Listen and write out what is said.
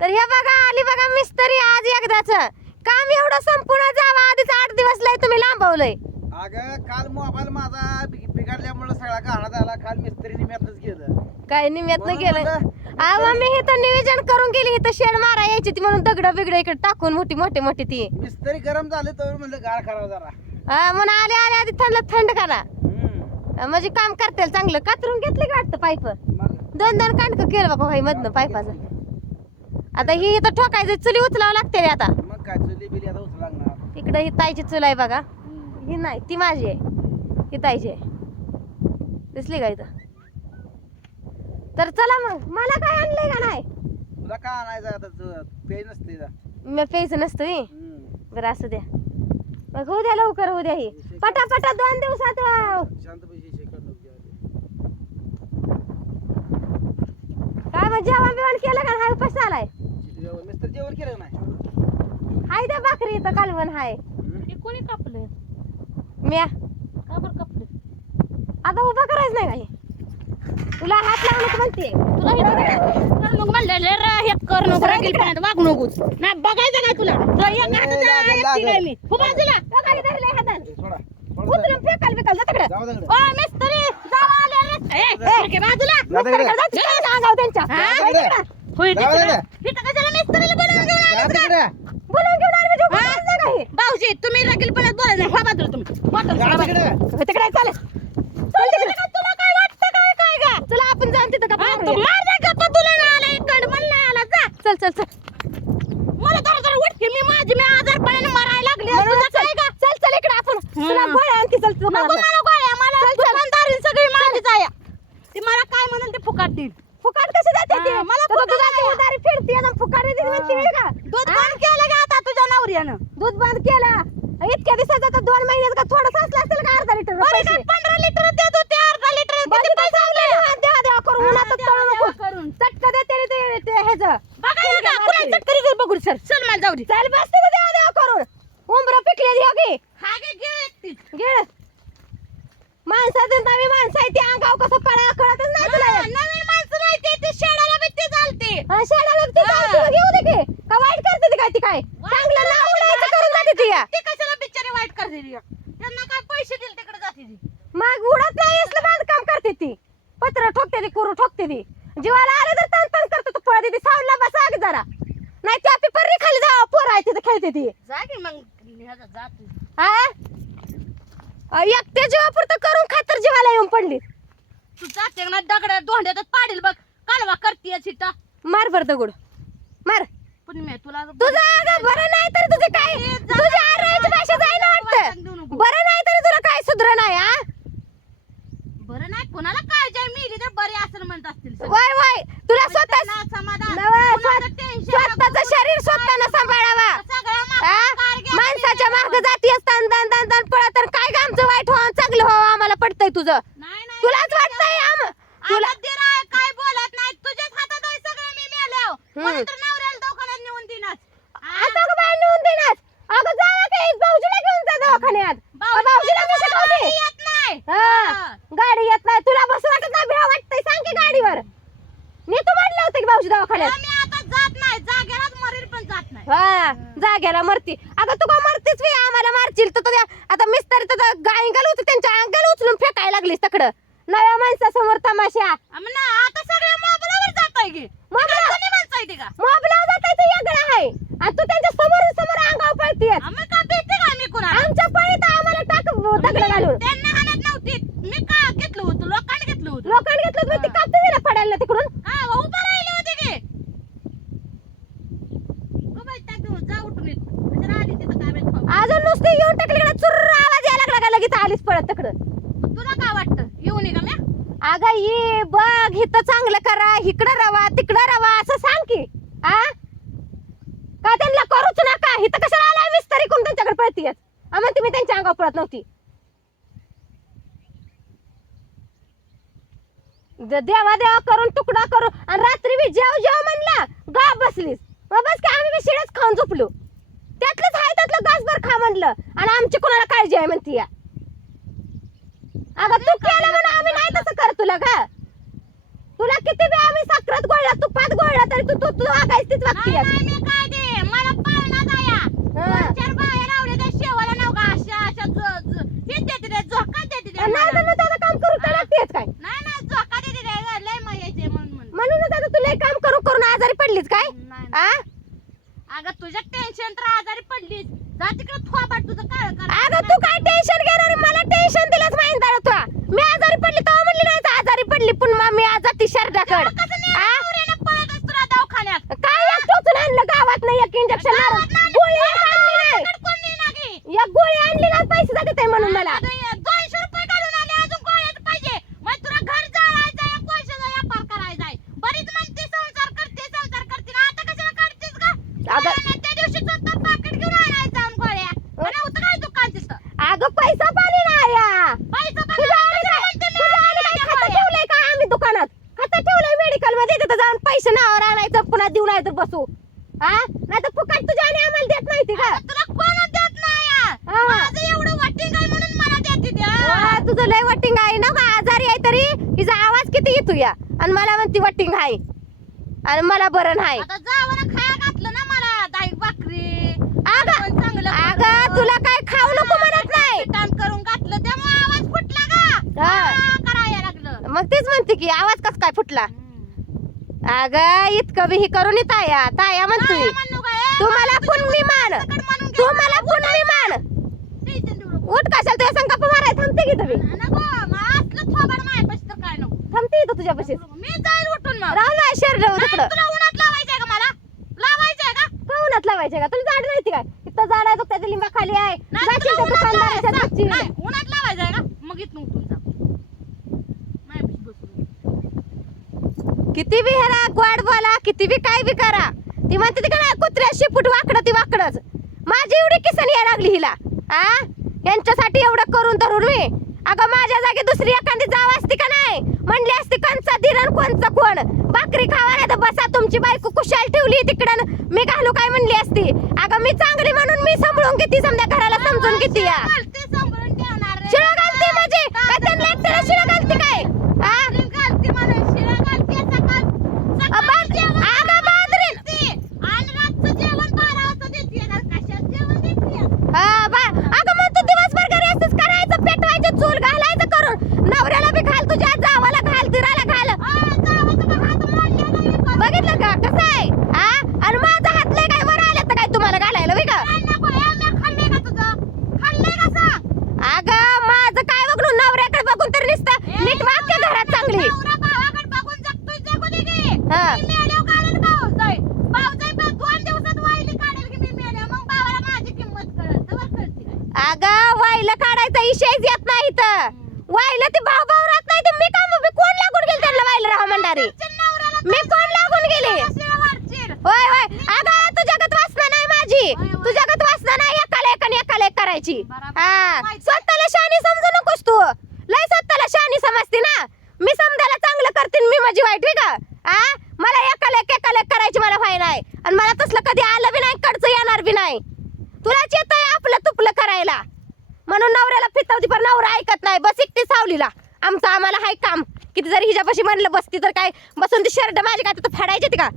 तर हे बघा आली बघा मिस्त्री आज एकदाच. काम एवढं संपूर्ण जावं आधीच आठ दिवस लय तुम्ही लांबवलंय. अगं काल मोबाईल माझा बिघडल्यामुळे सगळा गाणं झाला. काल मिस्त्रीने मेहनतच गेलं काय निम्यात म्हणून गेलं म्हणलं, अहो मी इथं नियोजन करून गेली. इथं शेड मारा यायची ती म्हणून दगड बिगड इकडे टाकून मोठी मोठी मोठी ती. मिस्त्री गरम झाले तर म्हणलं गाळ करावं जरा हा, म्हणून आले आले आधी थंड थंड करा. हम्म. म्हणजे काम करतील चांगलं. कातरून घेतले का वाटतं पाईप? मग? दोन दोन कांडक केलं बाबा भाई मधनं पाईपाचं. आता ही इथं ठोकायचं चुली उचलावं लागते रे आता. मग काय चुली बिली आता उचल लागणार इकडे ही ताईची चूल आहे बघा. ही नाही ती माझी आहे. ही ताईची आहे. दिसली का इथं? तर चला मग मला काय आणलंय का नाही? तुला का आणायचं आता तू? पे नसते जा. मी प्यायचं नसतं ही हम्म. बरं असू द्या. मग होऊ द्या लवकर होऊ द्या ही. पटापटा दोन दिवसात अं, शांत पैसे शेकड नको काय मग जेवण बिवण केलं का हाय उपास आलाय. जेवण केलं नाही? हाय त्या भाकरी इथं कालवण हाय. हे कोणी कापलं म्या. का बरं कापलं आता उभं करायचं नाही काही तुला हात लावलं तर म्हणते. तुला हे कर नको म्हणलं रे रे, हे कर नको रागील पाण्यात वागू नकोस नाही बघायचं तुला? तुला एक हातात ए, लागल, एकटी लागल. नाही मी. हो बाजूला तो काही धरलंय हातात ए, सोडा सोडा. उचलून फेकाल बिकाल जा तिकडे. जाऊ दगड ओ मिस्त्री जावा आले रे. ए, सारखे बाजूला जा तिकडे. अंगाव त्यांच्या? जा तिकडे. होय जाऊ दे तिकडं. ना. इथं कशाला मिस्त्रीला बोलवून घेऊन आले? जा तिकडे. बोलून घेऊन आले म्हणजे हा? भाऊजी तुम्ही रागील पाण्यात बोलायचं नाही. हो बाजूला तुम्ही. जा तिकडे. चालेल. चल तिकडे. तुला काय वाटतं काय काय का चला आपण जाऊन तिथं हा, गप्पा तू मारूया. मार जा गप्पा तुला नाही आला इकडं. मला नाही आला. जा. चल चल चल. मला जरा जरा उठते मी माझी मी आजारपणाने मरायला लागली. म्हणून तुझं काय का चल चल इकडे आपण. तुला हम्म. गोळ्या आणखी. चल तू नको मला. मला गोळ्या मला सगळी माझीच आहे ती मला काय म्हणेल ते फुकाट देईल? फुकाट कशी जाते ती? हा, मला फुकाट. उधारी फिरती आणि फुकाट देते म्हणते मी का? दूध बंद केलं का आता तुझ्या नवऱ्यानं? दूध बंद केलं. इतक्या दिवसाचं तर दोन महिन्यात का थोडं साचलं असेल का अर्धा लिटर पंधरा लिटर देत होते अर्धा लिटर किती पैसे करून हा, तळू नको. चटका देते ते ते ह्याच बघायला का कुणा चटकरी कर बघू सर चल मला जाऊ दे. चल बस देवा देवा करून. उंबरं पिकले योगी हा गे एकटीच. गिळ माणसाचं नवी माणसं आहे ती अंगाव कसं पळा कळतच नाही तुला. हा, नवीन माणसं नाही ते ते शेडाला बी ते चालते हा, शेणाला ती हा. जाऊ घेऊ दे की का वाईट करते ती काय ती काय चांगलं नाव उडायचं करून जाते ती या. ते कशाला बिचारी वाईट करते ती? त्यांना काय पैसे दिले तिकडे जाते ती मग उडत नाही असलं बांधकाम करते ती पत्र ठोकते ती कुरू ठोकते ती जीवाला आले तर तन तन करते तू पळते ती सावला जरा नाही त्या पेपर खाली जावा पोर आहे तिथं खेळते ती. जा की मग ह्याचा जाते हा? अ, एकट्या जीवापुरतं करून खातर जीवाला येऊन पडली. तू जाते ना दगड धोंड्यातच पाडील बघ. कालवा करते मार बर दगड. मार. पण मी तुला तुझं अगं बरं नाही तरी तुझे काय? तुझ्या भाषा वाटतं. बरं नाही तरी तुला काय सुधर नाही हा? बरं नाही कोणाला काळजी आहे मी तर बरे असं म्हणत असतील सगळे. वय वय तुला स्वतः त्यांना समाधान नवं, कुणाचं स्वत- tension स्वतःचं. शरीर सांभाळावा सगळ्या मागं हा? कार घ्या, माणसाच्या तुम्ही माग जाती असताना दान दान दान पळत तर काय ग आमचं वाईट व्हावं चांगलं व्हावं आम्हाला पडतंय तुझं नाही नाही तुलाच वाटतंय आम तुला आता दीर आहे, काय बोलत नाही तुझ्याच हातात आहे सगळं मी मेल्याव हम्म. म्हणून तर नवऱ्याला दवाखान्यात नेऊन देणार आता का बाहेर नेऊन देणार अगं जावा ते भाऊजीला घेऊन जा दवाखान्यात अ, भाऊजीला मी शिकवते येत नाही हा. गाडी येत नाही तुला बस वाटत नाही भ्या वाटतंय सांग की गाडीवर नेतो म्हणलं होतं की भाऊजी दवाखान्यात आम्ही आता जात नाही जागेलाच मरील पण जात नाही हा जाग्याला मरती अगं तू का मरतीच वे आम्हाला मारशील तर तुझ्या आता मिस्तर तर गायंगाल होतं त्यांच्या अंगाला उचलून फेकायला लागलीस तकडं. नव्या माणसासमोर तमाशा. आम्ही ना आता सगळ्या मोबाईलवर की. मोबाईल- माणसं ते का मोबला जाताय ते वेगळं आहे. आणि तू त्यांच्यासमोर समोर अंगावर पळतीयस. आम्ही का भीते का आम्ही कुणाला आमच्या पळीत आम्हाला टाक दगड घालून त्यांना हाणत नव्हती मी का घेतलं होतं लोकांनी घेतलं होतं लोकांनी घेतलं होतं, ते कापते दिलं पडायला तिकडून हा व उभं राहिले होते की हो बाई, टाक देऊ, जा उठून येत. कशाला आली तिथं काय माहीत पाहू. अजून नुसती येऊन टाकली का चुर्र आवाज यायला लागला का लगेच आलीच पळत तिकडं तुला काय वाटतं? येऊ नये का म्या. अगं ये बघ इथं चांगलं करा इकडं रवा तिकडं रवा असं सांग की. आ? का त्यांना करूच नका? इथं कशाला आलाय विस्तारी कोण त्यांच्याकडे पळतीयच आम्हाला तुम्ही त्यांच्या अंगावर पळत नव्हती. देवा देवा करून तुकडा करू. आणि रात्री बी जेव जेव म्हणला गा बसलीस. मग बस की आम्ही बी शिळच खाऊन झोपलो. त्यातलंच आहे त्यातलं गासभर खा म्हणलं. आणि आमची कोणाला काळजी आहे म्हणती या? अगं तू केलं म्हणून आम्ही नाही तसं कर तुला का तुला किती वेळा आम्ही साखरात गोळला तुपात गोळला तरी तू तू तू वागायच तीच नाही वागती नाही, मी काय ते मला पाळणा जाया. हा. दोन चार बाया लावल्या त्या शेवाला नाव का? अशा अशा ज- ज- हे देते ते झोका देते ते नाही तर मला. मग त्याचं काम करू तर लागतेच काय? नाही नाही झोका देते ते लय मयाचे म्हणून म्हणून. म्हणूनच आता तुला हे काम करू करून आजारी पडलीच काय? नाही, नाही. आ? अगं तुझ्या टेन्शन तर आजारी पडलीस. जा तिकडे थोबाट तुझं कर अगं तू काय टेन्शन घेणार? मला टेन्शन दिलंच माहिती आहे तू मी आजारी पडली तेव्हा म्हणली नाही आजारी पडली. पण मग मी आज जाती शर्टाकड कसं नाही नवऱ्यानं पळतच तुला दवाखान्यात काय एक टोचून आणलं गावात नाही एक इंजेक्शन गावात नाही, गोळी एक आणली नाही तिकडं कोण नाही ना गी. एक गोळी आणली नाही पैसे जाते म्हणून मला आता हे दोनशे रुपये घालून आले अजून गोळ्यात पाहिजे मग तुला घर जाळायचं आहे पैशाचा व्यापार करायचा आहे बरीच म्हणते संसार करते संसार करते ना आता कशाला काढतेस का अगं- तुला ना त्या दिवशी स्वतः पाकिट घेऊन आणायचं जाऊन गोळ्या पण नव्हतं काय दुकान तिथं अगं पैसा पाणी नाही या. पैसा तुझ्या काय- तुझ्या काय खातं? ठेवलंय का आम्ही दुकानात खातं ठेवलंय मेडिकलमध्ये तिथं जाऊन पैसे नावावर आणायचं पुन्हा देऊ नाही तर बसू हा नाही तर फुकट तुझ्या आणि आम्हाला देत नाही ती का आता तुला कोणच देत नाही या. हा. माझं एवढं वाटिंग आहे म्हणून मला देते. वा, तुझं लय वट्टिंग आहे ना का आजारी आहे तरी हिचा आवाज किती येतो या आणि मला म्हणती वट्टिंग आहे आणि मला बरं नाही आता जावं खाया घातलं ना मला दाई भाकरी अगं जेवण चांगलं अगं करून. तुला काय खाऊ नको म्हणत नाही टान करून घातलं त्यामुळे आवाज फुटला का हा. हा, करायला लागलं मग तीच म्हणते की आवाज कस काय फुटला? अगं इतकं बी ही करून ताया. ताया म्हणतोय काय म्हणू काय? ए, तू मला पुण्य मान. सकट म्हणून तू घे. मला पुण्य मान. उठ कशाला तुझ्या संकल्प माराय थांबते की तुम्ही. थांबते इथं तुझ्या पशी मी जाईल उठून. राहू ना शरीर तिकडं. उन्हात लावायचे का तुला झाड नाही काय? इथं झाड आहे त्याच्या लिंबा खाली आहे. उन्हात उन्हात लावायचंय का? मग इथनं उठून जा. माझ्यापाशी बसून. किती बी ह्याला गोड बोला किती बी काय बी करा. ती म्हणते ती का कुत्र्या शिपूट वाकडं ती वाकडच. माझी एवढी किसन यायला लागली हिला. आ? यांच्यासाठी एवढं करून धरून मी. अगं माझ्या जागी दुसरी एखादी जाव असती का नाही? म्हणली असती कंचा धीरण कोणचं कोण? भाकरी खावा नाही तर बसा तुमची बायको कुशाल ठेवली तिकडं मी घालू काय? म्हणली असती. अगं मी चांगली म्हणून मी सांभाळून घेते समजा घराला समजून घेते या. घालते ठेवणार रे. शिळा घालते माझी काय त्यांना एकट्याला शिळा घालते काय आ बाजरीन घालते मला, शिळा घालते सकाळ- सकाळी बाज- जेवण अगं बाजरीन. देते. आणि रातचं जेवण बारा वाजता देते. आता कशात जेवण देते? हा, बा- अगं मग तू दिवसभर घरी असतेस करायचं पेटवायचं चूल घालायचं करून नवऱ्याला बी घाल तुझ्या जावाला घाल तिराला घाल आ, जावंचं का हात मोडले का मी करून? बघितलं का कसं आहे हा आणि माझा हात लय काय वर आलं तर काय तुम्हाला घालायला होय का काय नको, हे मी खाल्लंय का तुझं? खाल्लंय का सांग? अगं माझं काय बघून नवऱ्याकडे बघून तर नुसतं ए, नीट वागते घरात चांगली नवरा भावाकडे बघून जगतोय, जगू दे की. हा. मी मेल्यावर काढेल भाऊजाई. भाऊजाई पण दोन दिवसात वाहिली काढेल की मी मेल्यावर. मग भावाला माझी किंमत कळेल. तेव्हा कळते काय. अगं वाईला काढायचा इशेच येत नाही इथं वाईला ती भाऊ भाऊ राहत नाही तर मी का मग मी कोण लागून गेले त्यांना वाईला राहा म्हणणारी तुमच्या नवऱ्याला मी कोण लागून गेले? होय होय. अगं तुझ्यागत वासना नाही माझी. तुझ्यागत वासना नाही एकाला एक एकाला एक करायची. बराबर. हा. माहिती. स्वतःला शहाणी समजू नकोस तू. लय स्वतःला शहाणी समजते ना. मी समजायला चांगलं करते मी माझी वाईट वे का? हा मला एकाला एक एकाला एक करायची मला भाई नाही. आणि मला तसलं कधी आलं बी नाही कडचं येणार बी नाही. तुलाच येतंय आपलं तुपलं करायला. म्हणून नवऱ्याला फितावती पण नवरा ऐकत नाही. बस एकटी सावलीला. आमचं आम्हाला हाय काम. किती जरी हिच्यापाशी म्हणलं बसती तर काय? बसून ती शर्ट माझी काय तर फाडायची का?